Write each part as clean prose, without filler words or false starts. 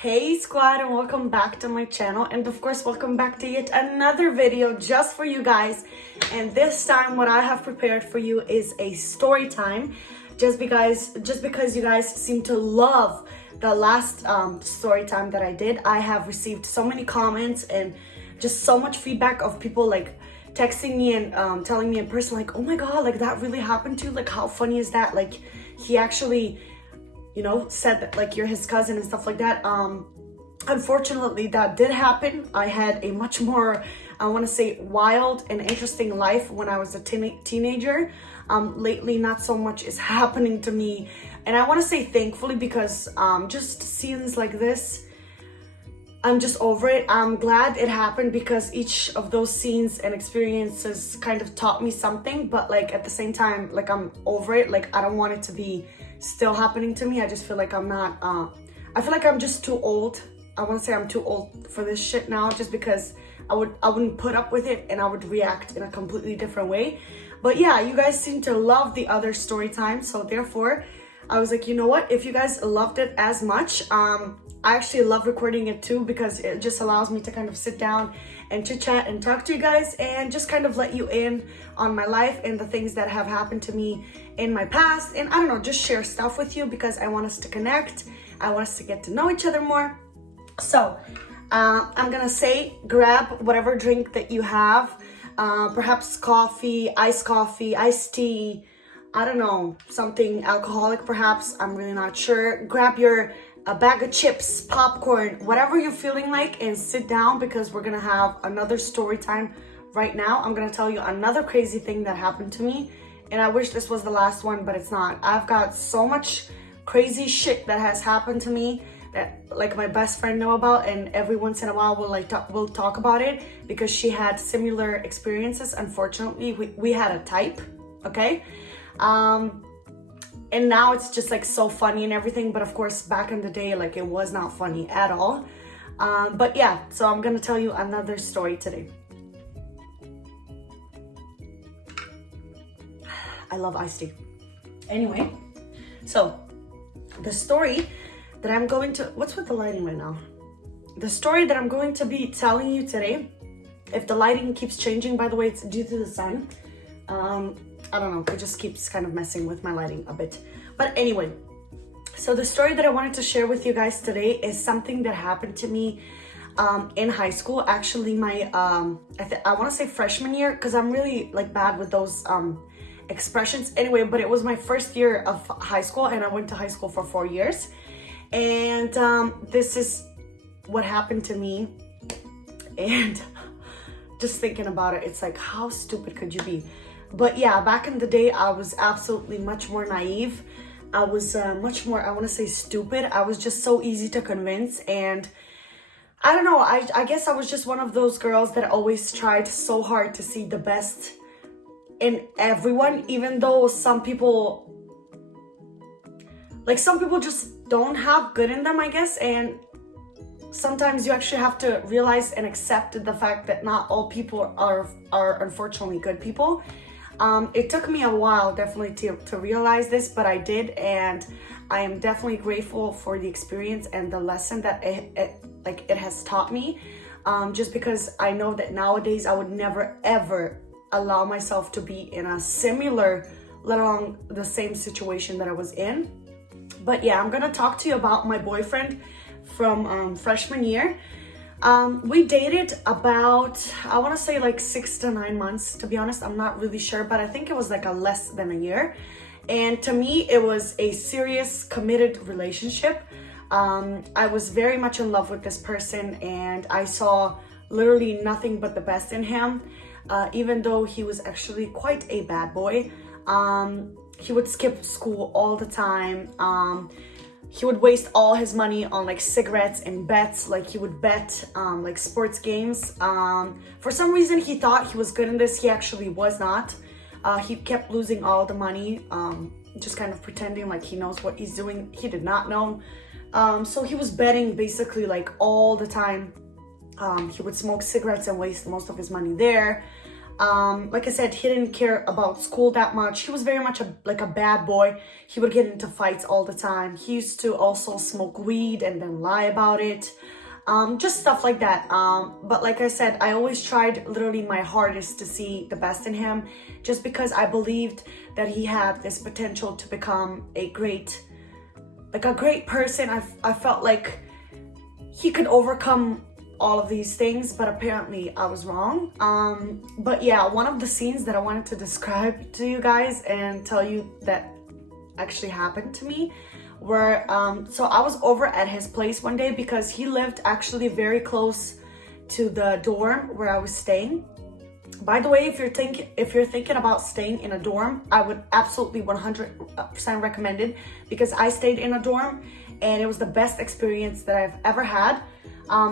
Hey squad, and welcome back to my channel, and of course welcome back to yet another video just for you guys. And this time what I have prepared for you is a story time, just because you guys seem to love the last story time that I did. I have received so many comments and just so much feedback of people like texting me and telling me in person like, oh my god, like that really happened to you, like how funny is that, like he actually, you know, said that like you're his cousin and stuff like that. Unfortunately that did happen. I had a much more, I want to say, wild and interesting life when I was a teenager. Lately not so much is happening to me, and I want to say thankfully, because just scenes like this, I'm just over it. I'm glad it happened because each of those scenes and experiences kind of taught me something, but like at the same time, like I'm over it. Like I don't want it to be still happening to me. I just feel like I'm not, I feel like I'm just too old. I want to say I'm too old for this shit now, just because I wouldn't put up with it and I would react in a completely different way. But yeah, you guys seem to love the other story time, so therefore I was like, you know what, if you guys loved it as much, I actually love recording it too, because it just allows me to kind of sit down and chit chat and talk to you guys and just kind of let you in on my life and the things that have happened to me in my past, and I don't know, just share stuff with you because I want us to connect. I want us to get to know each other more. So I'm gonna say grab whatever drink that you have, perhaps coffee, iced tea, I don't know, something alcoholic perhaps, I'm really not sure. Grab your a bag of chips, popcorn, whatever you're feeling like, and sit down because we're gonna have another story time right now. I'm gonna tell you another crazy thing that happened to me, and I wish this was the last one, but it's not. I've got so much crazy shit that has happened to me that like my best friend know about, and every once in a while we'll talk about it because she had similar experiences. Unfortunately, we had a type, okay? And now it's just like so funny and everything, but of course back in the day, like it was not funny at all. But yeah, so I'm gonna tell you another story today. I love iced tea. Anyway, so the story that I'm going to, what's with the lighting right now? The story that I'm going to be telling you today, if the lighting keeps changing, by the way, it's due to the sun. I don't know, it just keeps kind of messing with my lighting a bit. But anyway, so the story that I wanted to share with you guys today is something that happened to me in high school. Actually, my, I want to say freshman year, because I'm really like bad with those expressions. Anyway, but it was my first year of high school, and I went to high school for 4 years. And this is what happened to me. And just thinking about it, it's like, how stupid could you be? But yeah, back in the day, I was absolutely much more naive. I was much more, I want to say, stupid. I was just so easy to convince. And I don't know, I guess I was just one of those girls that always tried so hard to see the best in everyone, even though some people just don't have good in them, I guess. And sometimes you actually have to realize and accept the fact that not all people are unfortunately good people. It took me a while definitely to realize this, but I did, and I am definitely grateful for the experience and the lesson that it has taught me, just because I know that nowadays I would never ever allow myself to be in a similar, let alone the same situation that I was in. But yeah, I'm gonna talk to you about my boyfriend from freshman year. We dated about, I want to say like 6 to 9 months, to be honest. I'm not really sure, but I think it was like a less than a year. And to me, it was a serious, committed relationship. I was very much in love with this person, and I saw literally nothing but the best in him, even though he was actually quite a bad boy. He would skip school all the time. He would waste all his money on like cigarettes and bets. Like he would bet like sports games. For some reason he thought he was good in this. He actually was not. He kept losing all the money, just kind of pretending like he knows what he's doing. He did not know. So he was betting basically like all the time. He would smoke cigarettes and waste most of his money there. Like I said, he didn't care about school that much. He was very much like a bad boy. He would get into fights all the time. He used to also smoke weed and then lie about it. Just stuff like that. But like I said, I always tried literally my hardest to see the best in him, just because I believed that he had this potential to become a great person. I felt like he could overcome all of these things, but apparently I was wrong. But yeah, one of the scenes that I wanted to describe to you guys and tell you that actually happened to me were, so I was over at his place one day because he lived actually very close to the dorm where I was staying. By the way, if you're thinking about staying in a dorm, I would absolutely 100% recommend it, because I stayed in a dorm and it was the best experience that I've ever had.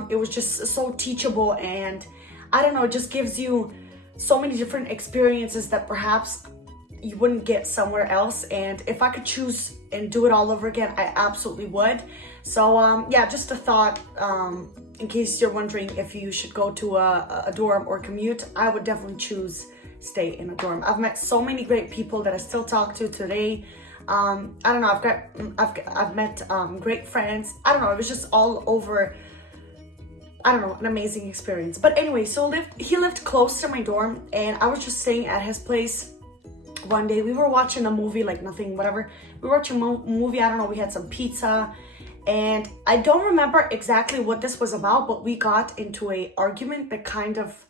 It was just so teachable, and I don't know, it just gives you so many different experiences that perhaps you wouldn't get somewhere else. And if I could choose and do it all over again, I absolutely would. So yeah, just a thought, in case you're wondering if you should go to a dorm or commute, I would definitely choose stay in a dorm. I've met so many great people that I still talk to today. I don't know, I've met great friends. I don't know, it was just all over, I don't know, an amazing experience. But anyway, so he lived close to my dorm, and I was just staying at his place one day. We were watching a movie, like nothing, whatever. We were watching a movie, I don't know, we had some pizza, and I don't remember exactly what this was about, but we got into an argument that kind of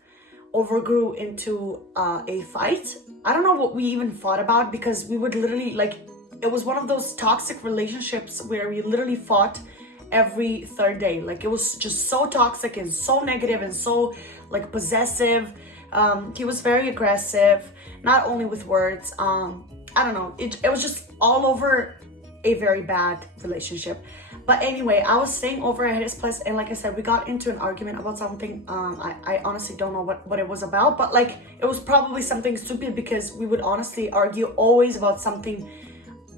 overgrew into a fight. I don't know what we even fought about, because we would literally, like, it was one of those toxic relationships where we literally fought every third day. Like, it was just so toxic and so negative and so like possessive. He was very aggressive, not only with words. I don't know, it was just all over a very bad relationship. But anyway, I was staying over at his place, and like I said, we got into an argument about something. I honestly don't know what it was about, but like, it was probably something stupid, because we would honestly argue always about something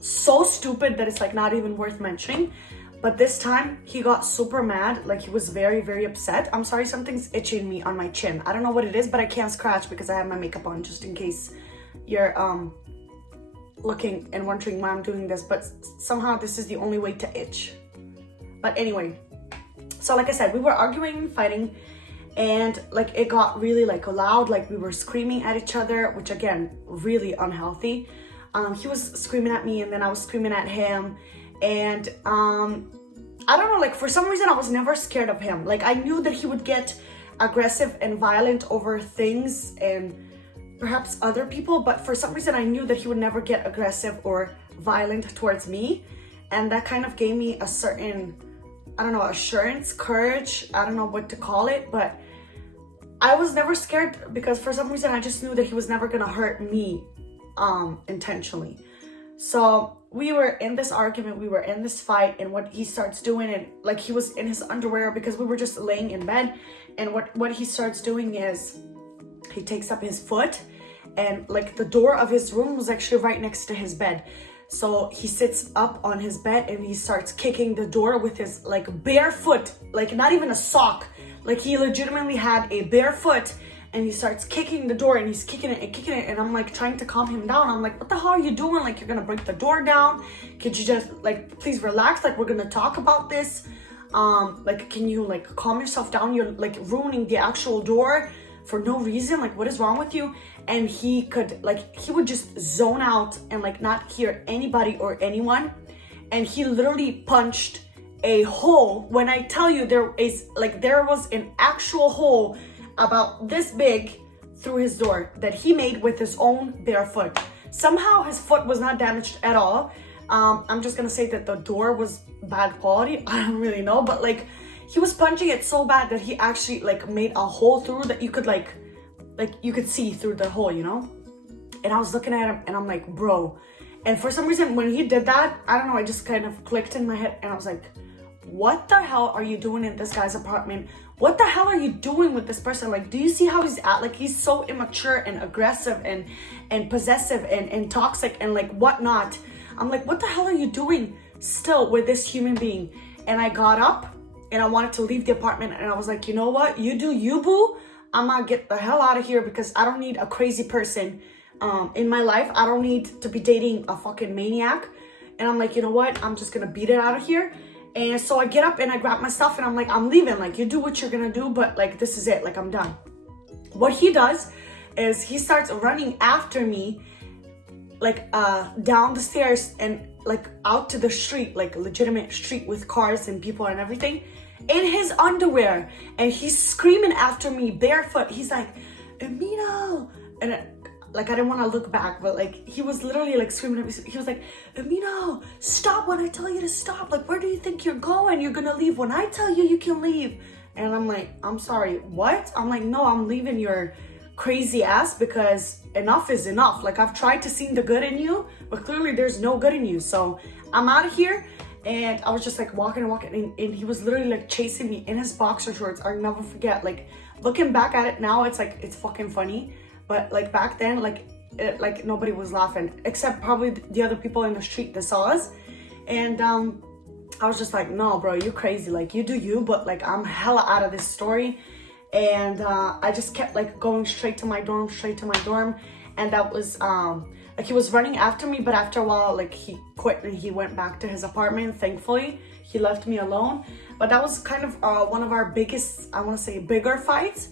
so stupid that it's like not even worth mentioning. But this time he got super mad, like he was very, very upset. I'm sorry, something's itching me on my chin. I don't know what it is, but I can't scratch because I have my makeup on, just in case you're looking and wondering why I'm doing this. But somehow this is the only way to itch. But anyway, so like I said, we were arguing and fighting, and like it got really like loud, like we were screaming at each other, which again, really unhealthy. He was screaming at me, and then I was screaming at him. And I don't know, like for some reason I was never scared of him. Like, I knew that he would get aggressive and violent over things and perhaps other people, but for some reason I knew that he would never get aggressive or violent towards me. And that kind of gave me a certain, I don't know, assurance, courage, I don't know what to call it, but I was never scared, because for some reason I just knew that he was never gonna hurt me intentionally. So we were in this argument, we were in this fight, and what he starts doing, and like he was in his underwear because we were just laying in bed, and what he starts doing is he takes up his foot, and like the door of his room was actually right next to his bed. So he sits up on his bed and he starts kicking the door with his like bare foot, like not even a sock, like he legitimately had a bare foot. And he starts kicking the door, and he's kicking it, and I'm like trying to calm him down. I'm like, what the hell are you doing? Like, you're gonna break the door down? Could you just like please relax? Like, we're gonna talk about this. Like, can you like calm yourself down? You're like ruining the actual door for no reason. Like, what is wrong with you? And he would just zone out and like not hear anybody or anyone. And he literally punched a hole. When I tell you there was an actual hole about this big through his door that he made with his own bare foot. Somehow his foot was not damaged at all. I'm just gonna say that the door was bad quality. I don't really know, but like he was punching it so bad that he actually like made a hole through that you could like you could see through the hole, you know? And I was looking at him and I'm like, bro. And for some reason when he did that, I don't know, I just kind of clicked in my head, and I was like, what the hell are you doing in this guy's apartment? What the hell are you doing with this person? Like, do you see how he's at? Like, he's so immature and aggressive and possessive and toxic and like whatnot. I'm like, what the hell are you doing still with this human being? And I got up and I wanted to leave the apartment, and I was like, you know what? You do you, boo. I'm gonna get the hell out of here because I don't need a crazy person in my life. I don't need to be dating a fucking maniac. And I'm like, you know what? I'm just gonna beat it out of here. And so I get up and I grab my stuff and I'm like, I'm leaving. Like, you do what you're gonna do, but like, this is it. Like, I'm done. What he does is he starts running after me, like down the stairs and like out to the street, like legitimate street with cars and people and everything, in his underwear. And he's screaming after me barefoot. He's like, Emino. And like, I didn't want to look back, but like, he was literally like screaming at me. He was like, Emino, stop when I tell you to stop. Like, where do you think you're going? You're gonna leave when I tell you you can leave. And I'm like, I'm sorry, what? I'm like, no, I'm leaving your crazy ass because enough is enough. Like, I've tried to see the good in you, but clearly there's no good in you. So I'm out of here. And I was just like walking and walking, and he was literally like chasing me in his boxer shorts. I'll never forget. Like, looking back at it now, it's like, it's fucking funny. But like back then, like nobody was laughing except probably the other people in the street that saw us. And I was just like, no, bro, you crazy. Like, you do you, but like, I'm hella out of this story. And I just kept like going straight to my dorm. And that was like, he was running after me, but after a while, like, he quit and he went back to his apartment. Thankfully, he left me alone. But that was kind of one of our biggest, I want to say, bigger fights.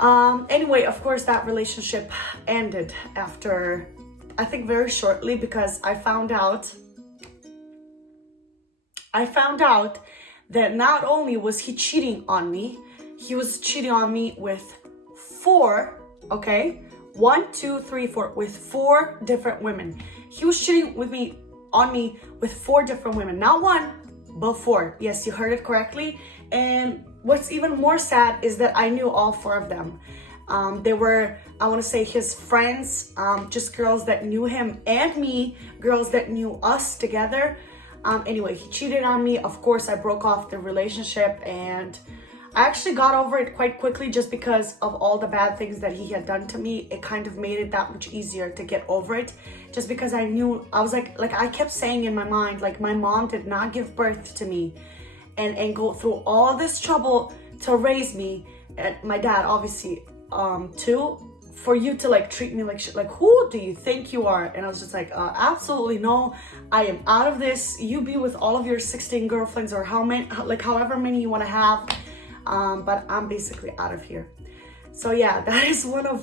Anyway, of course, that relationship ended after, I think, very shortly, because I found out that not only was he cheating on me, he was cheating on me with four, okay? 1, 2, 3, 4, with 4 different women. He was cheating on me with 4 different women. Not 1, but 4. Yes, you heard it correctly. And what's even more sad is that I knew all 4 of them. They were, I want to say, his friends, just girls that knew him and me, girls that knew us together. Anyway, he cheated on me. Of course, I broke off the relationship, and I actually got over it quite quickly just because of all the bad things that he had done to me. It kind of made it that much easier to get over it, just because I knew, I was like I kept saying in my mind, like, my mom did not give birth to me and go through all this trouble to raise me, and my dad obviously too, for you to like treat me like shit. Like, who do you think you are? And I was just like, absolutely no, I am out of this. You be with all of your 16 girlfriends or however many you want to have, but I'm basically out of here. So yeah, that is one of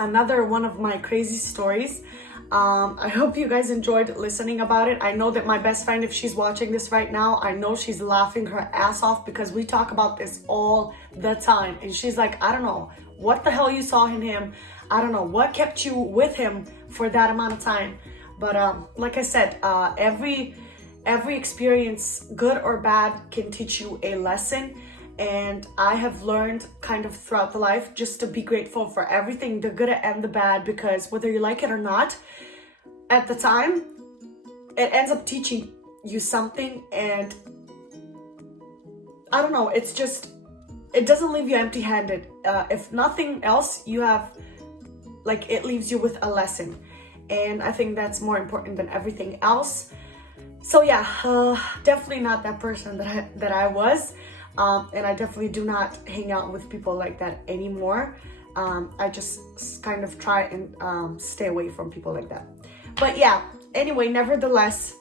another one of my crazy stories. I hope you guys enjoyed listening about it. I know that my best friend, if she's watching this right now, I know she's laughing her ass off because we talk about this all the time. And she's like, I don't know what the hell you saw in him. I don't know what kept you with him for that amount of time. But like I said, every experience, good or bad, can teach you a lesson. And I have learned kind of throughout the life just to be grateful for everything, the good and the bad, because whether you like it or not, at the time, it ends up teaching you something. And I don't know, it's just, it doesn't leave you empty-handed. If nothing else, you have, like, it leaves you with a lesson. And I think that's more important than everything else. So yeah, definitely not that person that I was. And I definitely do not hang out with people like that anymore. I just kind of try and stay away from people like that. But yeah, anyway, nevertheless,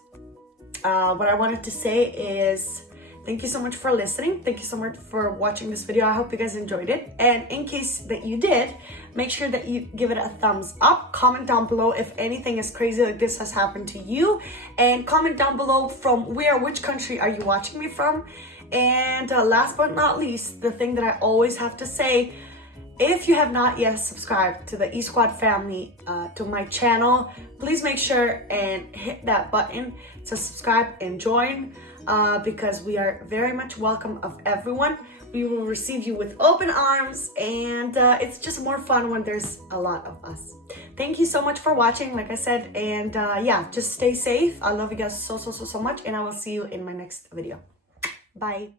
what I wanted to say is thank you so much for listening. Thank you so much for watching this video. I hope you guys enjoyed it. And in case that you did, make sure that you give it a thumbs up. Comment down below if anything is crazy like this has happened to you. And comment down below from which country are you watching me from. And last but not least, the thing that I always have to say, if you have not yet subscribed to the eSquad family, to my channel, please make sure and hit that button to subscribe and join, because we are very much welcome of everyone. We will receive you with open arms, and it's just more fun when there's a lot of us. Thank you so much for watching, like I said, and yeah, just stay safe. I love you guys so much, and I will see you in my next video. Bye.